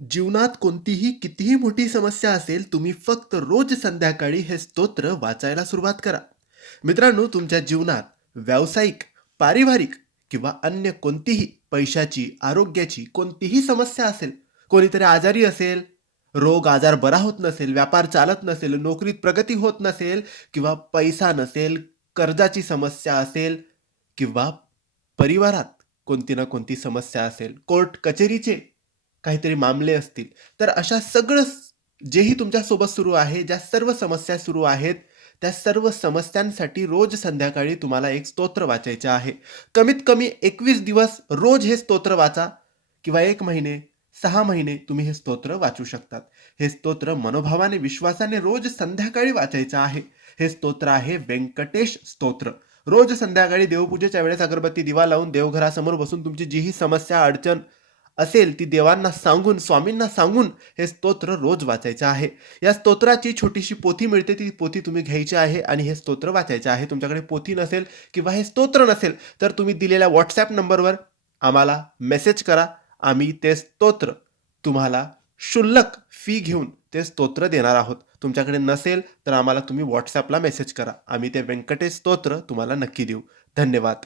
जीवनात कोणतीही कितीही मोठी समस्या असेल, तुम्ही फक्त रोज संध्याकाळी हे स्तोत्र वाचायला सुरुवात करा. मित्रांनो, तुमच्या जीवनात व्यावसायिक, पारिवारिक किंवा अन्य कोणतीही पैशाची, आरोग्याची कोणतीही समस्या असेल, कोणीतरी आजारी असेल, रोग आजार बरा होत नसेल, व्यापार चालत नसेल, नोकरीत प्रगती होत नसेल किंवा पैसा नसेल, कर्जाची समस्या असेल किंवा परिवारात कोणती ना कोणती समस्या असेल, कोर्ट कचेरीचे काहीतरी मामले असतील, तर अशा सगळं जेही तुमच्यासोबत सुरू आहे, ज्या सर्व समस्या सुरू आहेत, त्या सर्व समस्यांसाठी रोज संध्याकाळी तुम्हाला एक स्तोत्र वाचायचं आहे. कमीत कमी 21 दिवस रोज हे स्तोत्र वाचा किंवा 1 महिने, 6 महिने तुम्ही हे स्तोत्र वाचू शकतात. हे स्तोत्र मनोभावाने, विश्वासाने रोज संध्याकाळी वाचायचं आहे. हे स्तोत्र आहे व्यंकटेश स्तोत्र. रोज संध्याकाळी देवपूजेच्या वेळेस अगरबत्ती, दिवा लावून देवघरासमोर बसून तुमची जीही समस्या, अडचण असेल ती देवांना सांगून, स्वामींना सांगून हे स्तोत्र रोज वाचायचं आहे. या स्तोत्राची छोटीशी पोथी मिळते, ती पोथी तुम्ही घ्यायची आहे आणि हे स्तोत्र वाचायचं आहे. तुमच्याकडे पोथी नसेल किंवा हे स्तोत्र नसेल, तर तुम्ही दिलेल्या WhatsApp नंबरवर आम्हाला मेसेज करा. आम्ही ते स्तोत्र तुम्हाला क्षुल्लक फी घेऊन ते स्तोत्र देणार आहोत. तुमच्याकडे नसेल, तर आम्हाला तुम्ही WhatsAppला मेसेज करा. आम्ही ते व्यंकटेश स्तोत्र तुम्हाला नक्की देऊ. धन्यवाद.